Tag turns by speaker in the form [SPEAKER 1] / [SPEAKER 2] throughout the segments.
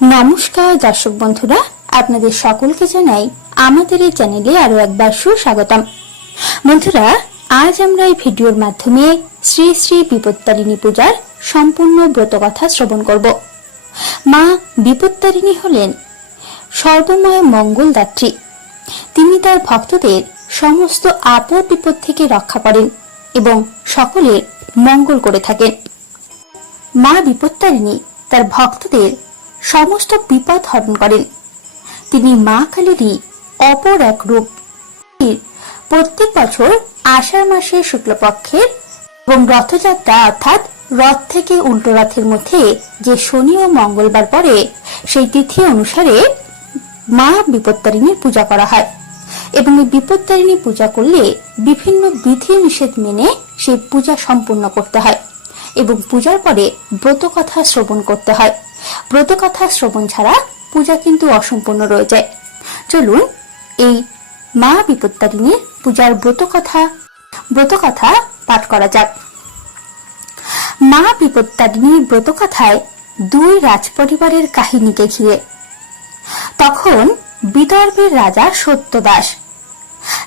[SPEAKER 1] নমস্কার, দর্শক বন্ধুরা, আপনাদের সকলকে জানাই আমাদের এই চ্যানেলে আরও একবার সুস্বাগতম। বন্ধুরা, আজ আমরা এই ভিডিওর মাধ্যমে শ্রী শ্রী বিপত্তারিণী পূজার সম্পূর্ণ ব্রতকথা শ্রবণ করব। মা বিপত্তারিণী হলেন সর্বময় মঙ্গলদাত্রী। তিনি তার ভক্তদের সমস্ত আপদ বিপদ থেকে রক্ষা করেন এবং সকলের মঙ্গল করে থাকেন। মা বিপত্তারিণী তার ভক্তদের সমস্ত বিপদ হরণ করেন। তিনি মা কালীরই অপর এক রূপ। প্রত্যেক বছর আষাঢ় মাসের শুক্লপক্ষের এবং রথযাত্রা অর্থাৎ রথ থেকে উল্টো রথের মধ্যে যে শনি ও মঙ্গলবার পরে সেই তিথি অনুসারে মা বিপত্তারিণীর পূজা করা হয় এবং এই বিপত্তারিণী পূজা করলে বিভিন্ন বিধি নিষেধ মেনে সেই পূজা সম্পূর্ণ করতে হয় এবং পূজার পরে ব্রত কথা শ্রবণ করতে হয়। ব্রত কথা শ্রবণ ছাড়া পূজা কিন্তু অসম্পূর্ণ রয়ে যায়। চলুন এই মা বিপত্তারিণীর পূজার ব্রত কথা ব্রত কথা পাঠ করা যাক। মা বিপত্তারিণীর ব্রত কথায় দুই রাজপরিবারের কাহিনীকে ঘিরে। তখন বিদর্ভের রাজা সত্যদাস,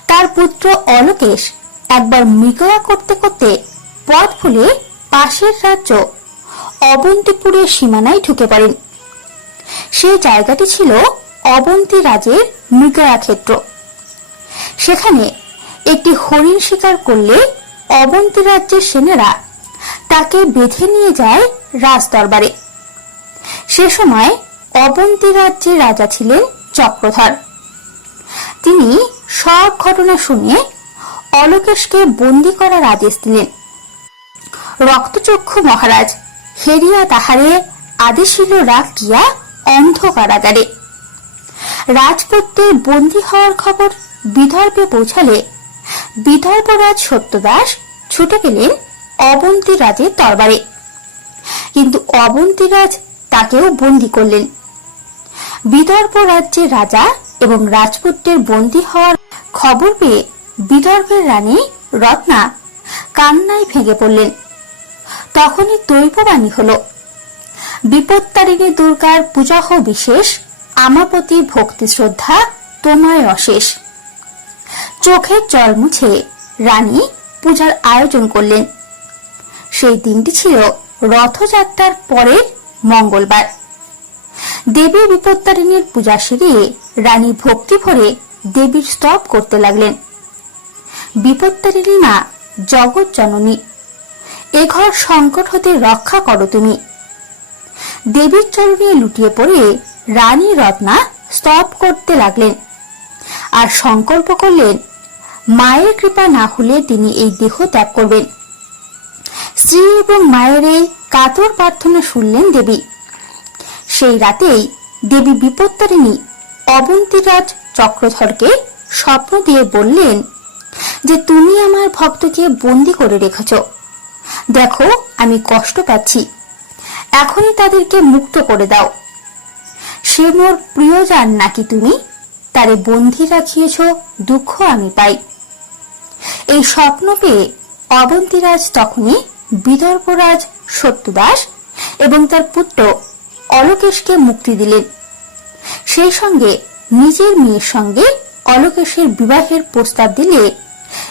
[SPEAKER 1] তার পুত্র অলোকেশ একবার মৃগয়া করতে করতে পথ ভুলে পাশের রাজ্য অবন্তিপুরের সীমানায় ঢুকে পড়েন। সেই জায়গাটি ছিল অবন্তী রাজের মৃগয়া ক্ষেত্র। সেখানে একটি হরিণ শিকার করলে অবন্তী রাজ্যের সেনারা তাকে বেঁধে নিয়ে যায় রাজ দরবারে সে সময় অবন্তী রাজ্যের রাজা ছিলেন চক্রধর। তিনি সব ঘটনা শুনে অলোকেশকে বন্দি করার আদেশ দিলেন। রক্তচক্ষু মহারাজ, হেরিয়া তাহারে আদেশিল রাখিয়া অন্ধ কারাগারে রাজপুত্রের বন্দী হওয়ার খবর বিদর্ভে পৌঁছালে বিদর্ভরাজ সত্যদাস ছুটে গেলেন অবন্তী রাজের দরবারে। কিন্তু অবন্তীরাজ তাকেও বন্দী করলেন। বিদর্ভ রাজ্যের রাজা এবং রাজপুত্রের বন্দী হওয়ার খবর পেয়ে বিদর্ভের রানী রত্না কান্নায় ভেঙে পড়লেন। তখনই দৈববাণী হল। বিপত্তারিণী দুর্গার পূজাহ বিশেষ, আমাপতি ভক্তি শ্রদ্ধা, তোমায় অশেষ। চোখের জল মুছে রানী পূজার আয়োজন করলেন। সেই দিনটি ছিল রথযাত্রার পরের মঙ্গলবার। দেবী বিপত্তারিণীর পূজা সেরিয়ে রানী ভক্তি ভরে দেবীর স্তব করতে লাগলেন। বিপত্তারিণী মা জগৎ জননী এ ঘর সংকট হতে রক্ষা করো তুমি। দেবীর চরণে লুটিয়ে পড়ে রানী রত্না স্তব করতে লাগলেন আর সংকল্প করলেন, মায়ের কৃপা না হলে তিনি এই দেহ ত্যাগ করবেন। স্ত্রী এবং মায়ের এই কাতর প্রার্থনা শুনলেন দেবী। সেই রাতেই দেবী বিপত্তারিণী অবন্তীরাজ চক্রধরকে স্বপ্ন দিয়ে বললেন, যে তুমি আমার ভক্তকে বন্দি করে রেখেছ। দেখো, আমি কষ্ট পাচ্ছি। এখনই তাদেরকে মুক্ত করে দাও। সে মোর প্রিয়জান নাকি তুমি? তারে বন্দি রাখিয়েছ, দুঃখ আমি পাই। এই স্বপ্ন পেয়ে অবন্তীরাজ তখনই বিদর্ভরাজ সত্যদাস এবং তার পুত্র অলোকেশকে মুক্তি দিলেন। সেই সঙ্গে নিজের মেয়ের সঙ্গে অলোকেশের বিবাহের প্রস্তাব দিলে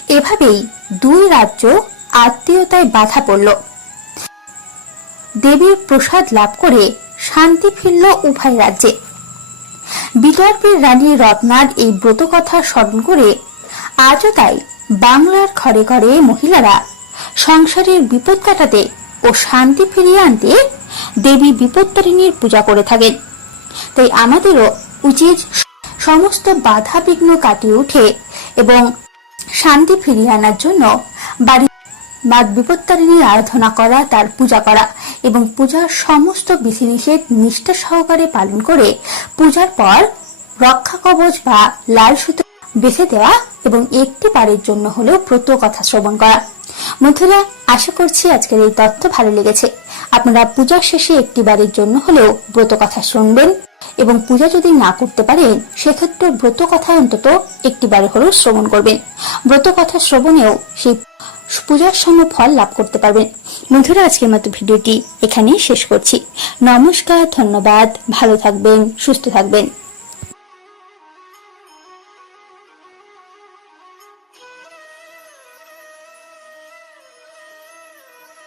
[SPEAKER 1] এভাবেই দুই রাজ্য আত্মীয়তায় বাধা পড়ল। দেবীর প্রসাদ লাভ করে শান্তি ফিরল উভয় রাজ্যে। বিদর্ভের রানী রত্নার এই ব্রতকথা স্মরণ করে আজও তাই বাংলার ঘরে ঘরে মহিলারা সংসারের বিপদ কাটাতে ও শান্তি ফিরিয়ে আনতে দেবী বিপত্তারিণীর পূজা করে থাকেন। তাই আমাদেরও উচিত সমস্ত বাধা বিঘ্ন কাটিয়ে উঠে এবং শান্তি ফিরিয়ে আনার জন্য বাড়ি মা বিপত্তারিণীর আরাধনা করা, তার পূজা করা এবং পূজার সমস্ত বিধিনিষেধ নিষ্ঠা সহকারে পালন করে পূজার পর রক্ষা কবচ বা লাল সুতো বেঁধে দেওয়া এবং একটি বারের জন্য হলেও ব্রত কথা শ্রবণ করা। বন্ধুরা, আশা করছি আজকের এই তথ্য ভালো লেগেছে। আপনারা পূজার শেষে একটি বারের জন্য হলেও ব্রত কথা শুনবেন এবং পূজা যদি না করতে পারেন সেক্ষেত্রে ব্রত কথা অন্তত একটি বারে হলেও শ্রবণ করবেন। ব্রত কথা শ্রবণেও সেই পূজার সম ফল লাভ করতে পারবেন। বন্ধুরা, আজকের মতো ভিডিওটি এখানেই শেষ করছি। নমস্কার, ধন্যবাদ, ভালো থাকবেন, সুস্থ থাকবেন।